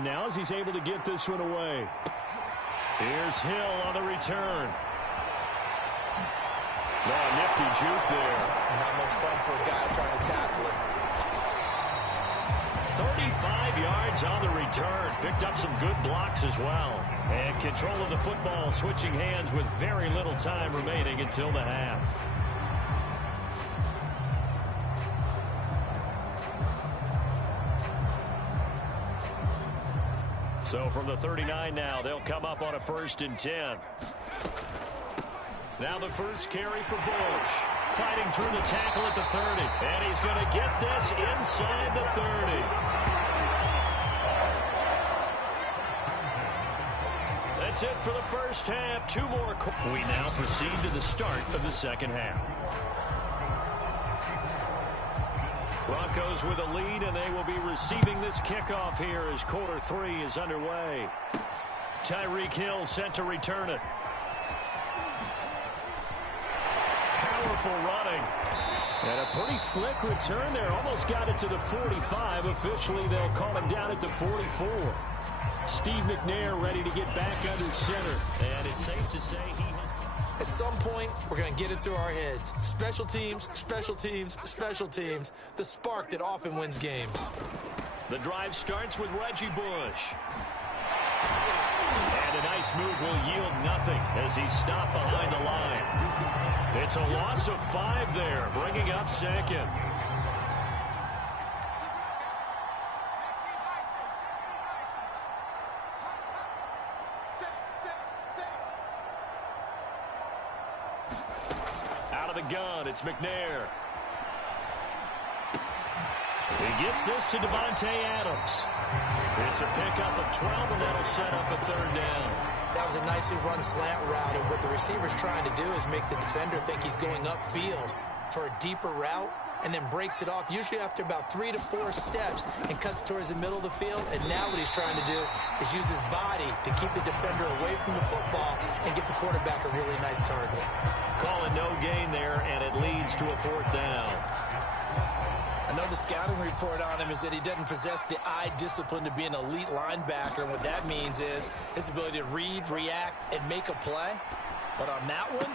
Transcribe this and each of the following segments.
possession now as he's able to get this one away. Here's Hill on the return. Oh, nifty juke there. Not much fun for a guy trying to tackle it. 35 yards on the return. Picked up some good blocks as well. And control of the football switching hands with very little time remaining until the half. So from the 39 now, they'll come up on a 1st and 10. Now the first carry for Bush. Fighting through the tackle at the 30. And he's going to get this inside the 30. That's it for the first half. 2 more. We now proceed to the start of the second half. Broncos with a lead, and they will be receiving this kickoff here as quarter 3 is underway. Tyreek Hill set to return it. Powerful running. And a pretty slick return there. Almost got it to the 45. Officially, they'll call him down at the 44. Steve McNair ready to get back under center. And it's safe to say he has... At some point, we're going to get it through our heads. Special teams, special teams, special teams. The spark that often wins games. The drive starts with Reggie Bush. And a nice move will yield nothing as he's stopped behind the line. It's a loss of 5 there, bringing up 2nd. Out of the gun, it's McNair. He gets this to Devontae Adams. It's a pickup of 12, and that'll set up a 3rd down. That was a nicely run slant route, and what the receiver's trying to do is make the defender think he's going upfield for a deeper route, and then breaks it off, usually after about 3 to 4 steps, and cuts towards the middle of the field. And now what he's trying to do is use his body to keep the defender away from the football and get the quarterback a really nice target. Calling no gain there, and it leads to a 4th down. I know the scouting report on him is that he doesn't possess the eye discipline to be an elite linebacker. And what that means is his ability to read, react, and make a play. But on that one,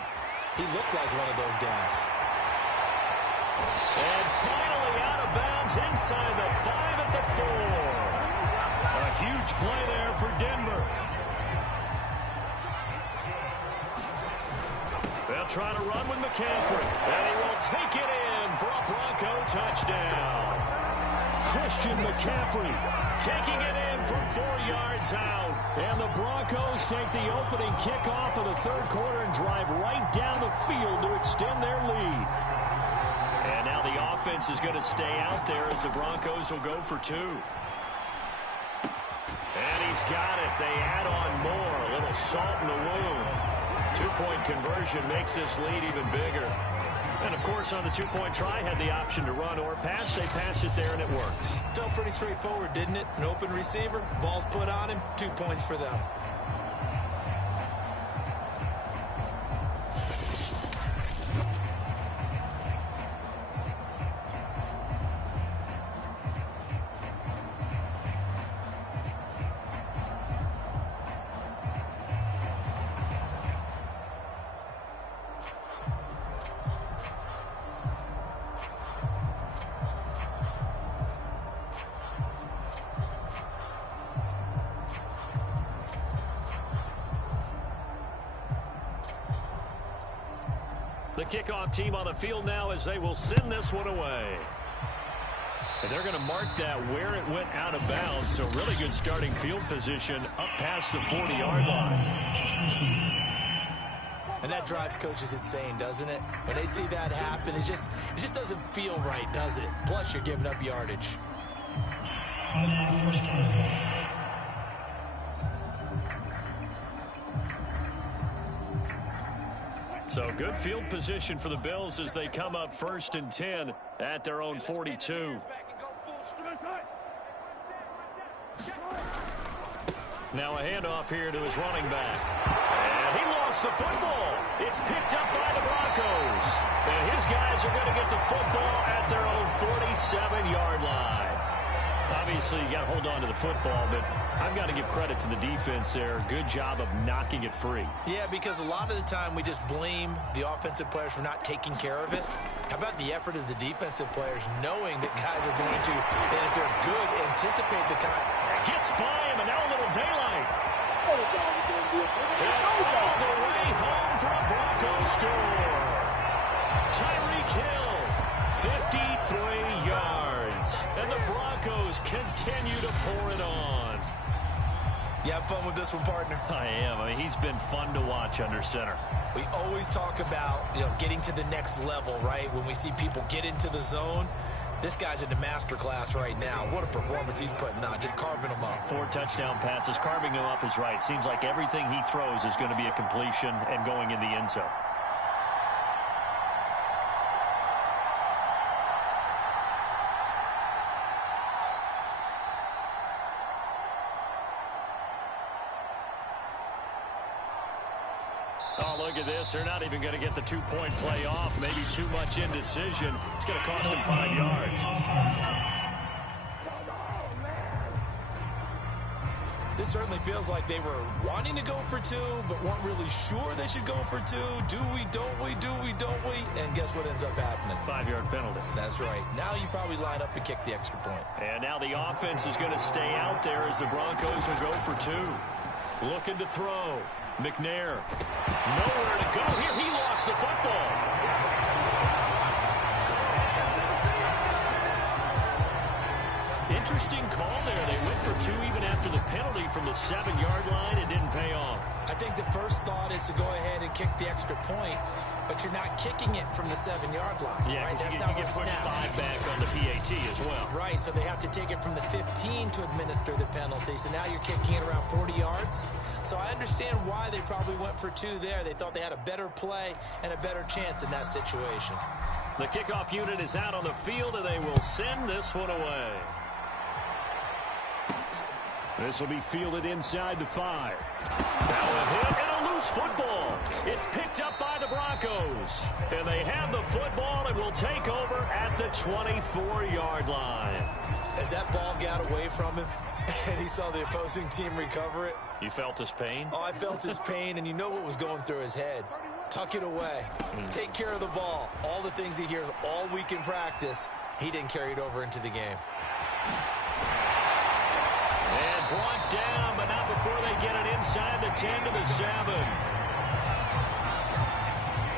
he looked like one of those guys. And finally out of bounds inside the 5 at the 4. A huge play there for Denver. They'll try to run with McCaffrey. And he will take it in for a Bronco touchdown. Christian McCaffrey taking it in from 4 yards out. And the Broncos take the opening kickoff of the 3rd quarter and drive right down the field to extend their lead. And now the offense is going to stay out there as the Broncos will go for 2. And he's got it. They add on more. A little salt in the wound. 2-point conversion makes this lead even bigger. And, of course, on the 2-point try, had the option to run or pass. They pass it there, and it works. Felt pretty straightforward, didn't it? An open receiver, ball's put on him, 2 points for them. The kickoff team on the field now as they will send this one away. And they're going to mark that where it went out of bounds. So really good starting field position up past the 40-yard line. And that drives coaches insane, doesn't it? When they see that happen, it just doesn't feel right, does it? Plus, you're giving up yardage. So good field position for the Bills as they come up 1st and 10 at their own 42. Now a handoff here to his running back. And he lost the football. It's picked up by the Broncos. And his guys are going to get the football at their own 47-yard line. Obviously, you got to hold on to the football, but I've got to give credit to the defense there. Good job of knocking it free. Yeah, because a lot of the time we just blame the offensive players for not taking care of it. How about the effort of the defensive players knowing that guys are going to, and if they're good, anticipate the kind. Gets by him, and now a little daylight. And all the way home for a Broncos score. Tyreek Hill, 53 yards. And the Broncos continue to pour it on. You have fun with this one, partner? I am. I mean, he's been fun to watch under center. We always talk about, getting to the next level, right? When we see people get into the zone, this guy's in the master class right now. What a performance he's putting on, just carving them up. 4 touchdown passes. Carving him up is right. Seems like everything he throws is going to be a completion and going in the end zone. Oh, look at this. They're not even going to get the 2-point play off. Maybe too much indecision. It's going to cost them 5 yards. This certainly feels like they were wanting to go for 2, but weren't really sure they should go for 2. Do we, don't we, do we, don't we? And guess what ends up happening? 5-yard penalty. That's right. Now you probably line up and kick the extra point. And now the offense is going to stay out there as the Broncos will go for 2. Looking to throw. McNair. Nowhere to go here. He lost the football. Interesting call there. They went for 2 even after the penalty from the 7-yard line. It didn't pay off. I think the first thought is to go ahead and kick the extra point, but you're not kicking it from the 7-yard line. Yeah, right? you get pushed 5 back on the PAT as well. Right, so they have to take it from the 15 to administer the penalty. So now you're kicking it around 40 yards. So I understand why they probably went for 2 there. They thought they had a better play and a better chance in that situation. The kickoff unit is out on the field, and they will send this one away. This will be fielded inside the 5. Now a hit and a loose football. It's picked up by the Broncos. And they have the football and will take over at the 24-yard line. As that ball got away from him and he saw the opposing team recover it. You felt his pain? Oh, I felt his pain, and you know what was going through his head. Tuck it away. Take care of the ball. All the things he hears all week in practice, he didn't carry it over into the game. And brought down, but not before they get it inside the 10 to the 7.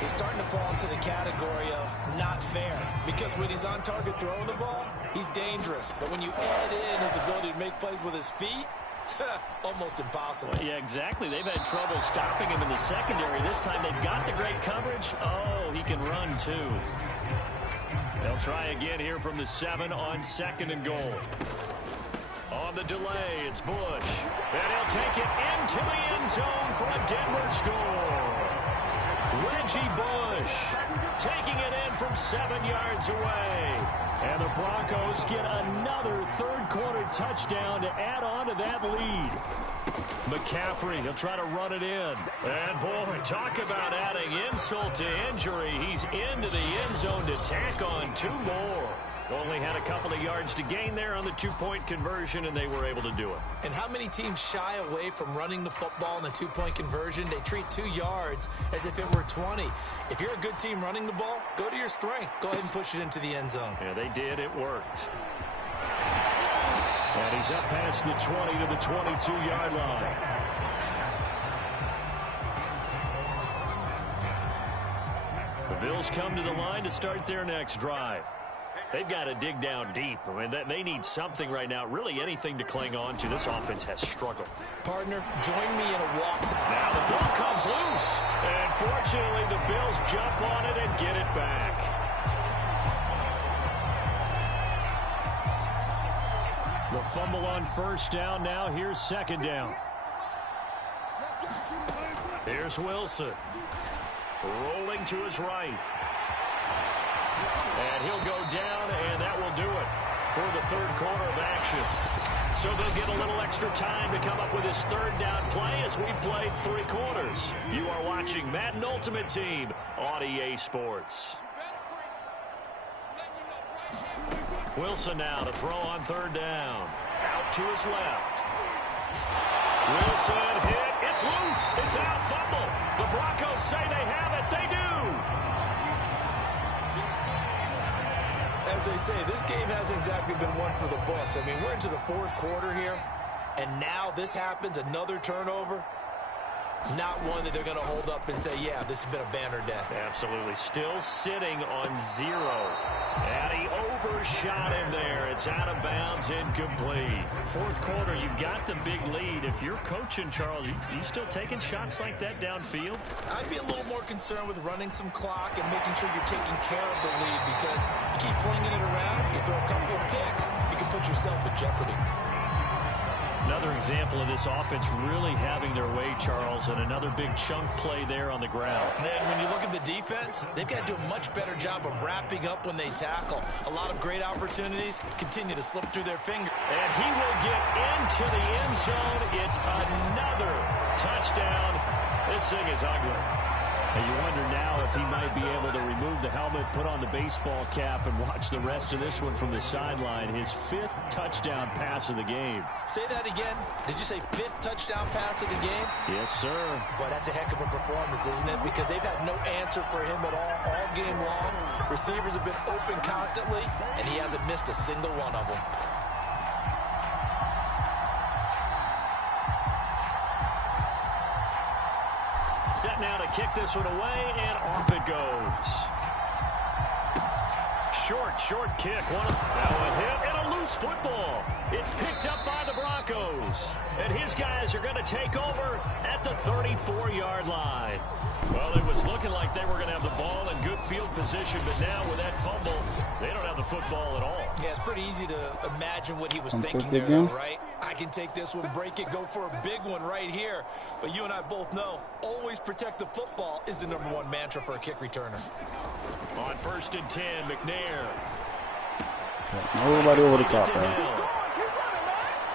He's starting to fall into the category of not fair, because when he's on target throwing the ball, he's dangerous. But when you add in his ability to make plays with his feet, almost impossible. Well, yeah, exactly. They've had trouble stopping him in the secondary. This time they've got the great coverage. Oh, he can run too. They'll try again here from the 7 on 2nd and goal. On the delay, it's Bush. And he'll take it into the end zone for a Denver score. Reggie Bush taking it in from 7 yards away. And the Broncos get another third-quarter touchdown to add on to that lead. McCaffrey, he'll try to run it in. And, boy, talk about adding insult to injury. He's into the end zone to tack on 2 more. Only had a couple of yards to gain there on the 2-point conversion, and they were able to do it. And how many teams shy away from running the football in the 2-point conversion? They treat 2 yards as if it were 20. If you're a good team running the ball, go to your strength. Go ahead and push it into the end zone. Yeah, they did. It worked. And he's up past the 20 to the 22-yard line. The Bills come to the line to start their next drive. They've got to dig down deep. I mean, they need something right now, really anything to cling on to. This offense has struggled. Partner, join me in a walk. Now the ball comes loose. And fortunately, the Bills jump on it and get it back. The fumble on first down. Now here's 2nd down. Here's Wilson. Rolling to his right. And he'll go down, and that will do it for the third quarter of action. So they'll get a little extra time to come up with his 3rd down play as we played 3 quarters. You are watching Madden Ultimate Team on EA Sports. Wilson now to throw on third down. Out to his left. Wilson hit. It's loose. It's out. Fumble. The Broncos say they have it. They do. As they say, this game hasn't exactly been one for the books. I mean, we're into the fourth quarter here, and now this happens, another turnover. Not one that they're going to hold up and say, yeah, this has been a banner day. Absolutely. Still sitting on 0. And he overshot him there. It's out of bounds, incomplete. Fourth quarter, you've got the big lead. If you're coaching, Charles, you still taking shots like that downfield? I'd be a little more concerned with running some clock and making sure you're taking care of the lead, because you keep flinging it around, you throw a couple of picks, you can put yourself in jeopardy. Another example of this offense really having their way, Charles, and another big chunk play there on the ground. And then when you look at the defense, they've got to do a much better job of wrapping up when they tackle. A lot of great opportunities continue to slip through their fingers. And he will get into the end zone. It's another touchdown. This thing is ugly. And you wonder now if he might be able to remove the helmet, put on the baseball cap, and watch the rest of this one from the sideline. His 5th touchdown pass of the game. Say that again. Did you say 5th touchdown pass of the game? Yes, sir. Boy, that's a heck of a performance, isn't it? Because they've had no answer for him at all game long. Receivers have been open constantly, and he hasn't missed a single one of them. Set now to kick this one away, and off it goes. Short kick. Now a hit and a loose football. It's picked up by the Broncos. And his guys are going to take over at the 34-yard line. Well, it was looking like they were going to have the ball in good field position, but now with that fumble, they don't have the football at all. Yeah, it's pretty easy to imagine what he was thinking there, though, right? I can take this one, break it, go for a big one right here. But you and I both know, always protect the football is the #1 mantra for a kick returner. On 1st and 10, McNair. Nobody over the top, man.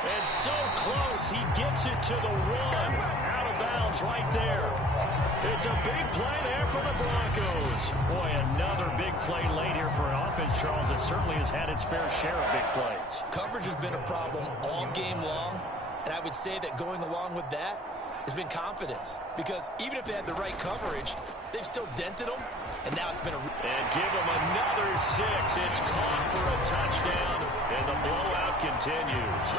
And so close, he gets it to the 1. Out of bounds right there. It's a big play there for the Broncos. Boy, another big play late here for an offense, Charles, that certainly has had its fair share of big plays. Coverage has been a problem all game long, and I would say that going along with that has been confidence. Because even if they had the right coverage, they've still dented them, and now it's been a... And give them another 6. It's caught for a touchdown, and the blowout continues.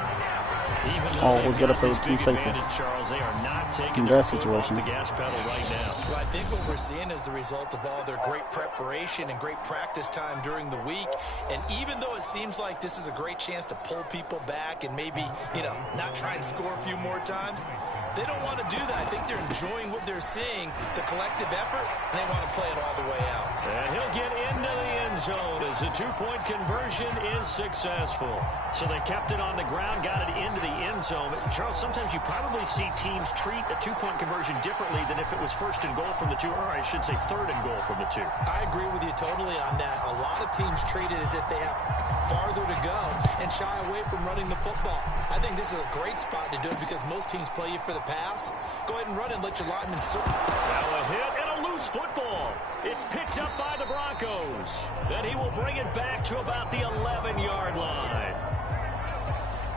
We'll get up for 2 seconds. Charles, they are not taking their foot off the gas pedal right now. Well, I think what we're seeing is the result of all their great preparation and great practice time during the week. And even though it seems like this is a great chance to pull people back and maybe, not try and score a few more times, they don't want to do that. I think they're enjoying what they're seeing, the collective effort, and they want to play it all the way out. And he'll get into the end zone as the 2-point conversion is successful. So they kept it on the ground, got it into the end zone. Charles, sometimes you probably see teams treat a 2-point conversion differently than if it was 1st and goal from the 2, or I should say 3rd and goal from the 2. I agree with you totally on that. A lot of teams treat it as if they have farther to go and shy away from running the football. I think this is a great spot to do it because most teams play you for the pass. Go ahead and run and let your linemen serve. Now a hit and a loose football. It's picked up by the Broncos. Then he will bring it back to about the 11-yard line.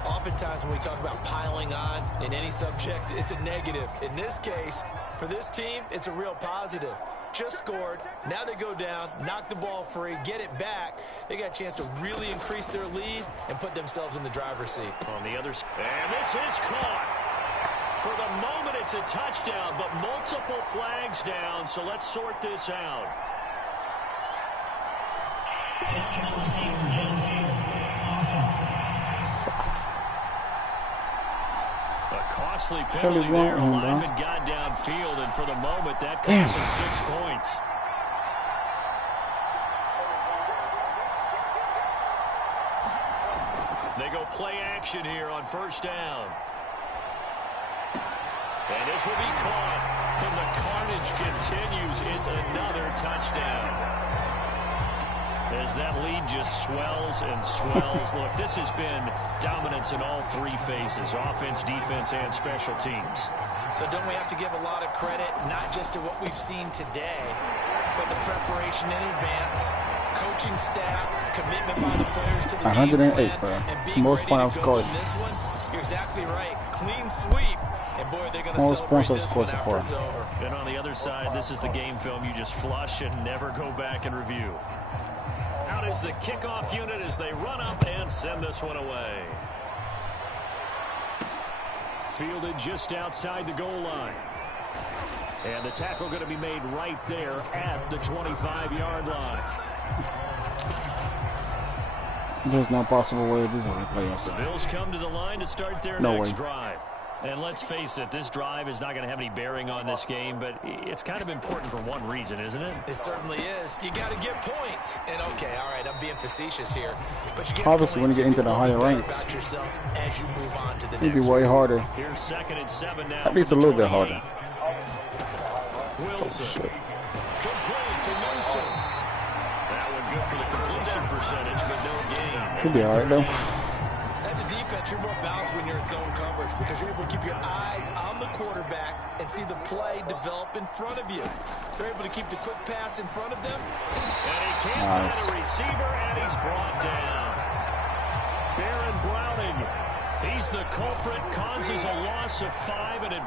Oftentimes when we talk about piling on in any subject, it's a negative. In this case, for this team, it's a real positive. Just scored. Now they go down, knock the ball free, get it back. They got a chance to really increase their lead and put themselves in the driver's seat. On the other side. And this is caught. For the moment, it's a touchdown, but multiple flags down, so let's sort this out. A costly penalty there. A lineman got downfield, and for the moment, that cost him 6 points. They go play action here on 1st down. And this will be caught, and the carnage continues. It's another touchdown. As that lead just swells and swells. Look, this has been dominance in all 3 phases, offense, defense, and special teams. So don't we have to give a lot of credit, not just to what we've seen today, but the preparation in advance, coaching staff, commitment by the players to the 108, game plan, bro. and It's the being most ready points to I've go scored. in this one. You're exactly right. Clean sweep. And boy, they're going to Most celebrate points I've this scored one so after far. it's over. And on the other side, this is the game film you just flush and never go back and review. Out is the kickoff unit as they run up and send this one away. Fielded just outside the goal line. And the tackle going to be made right there at the 25-yard line. There's no possible way this is going to play us. The Bills come to the line to start their next drive. And let's face it, this drive is not going to have any bearing on this game, but it's kind of important for one reason, isn't it? It certainly is. You got to get points. And okay, all right, I'm being facetious here, but you get Obviously, when you get into the higher ranks, about yourself as you move on to the it'd next be way one. harder. Here's 2nd and 7 now. At least a little bit harder. Wilson. Shit. Complete to Newsom. That one good for the completion percentage, but no gain. He'll be alright, though. As a defense, you're more balanced when you're in zone coverage because you're able to keep your eyes on the quarterback and see the play develop in front of you. You're able to keep the quick pass in front of them. And he can't find a receiver, and he's brought down. Baron Browning. He's the culprit, causes a loss of 5 and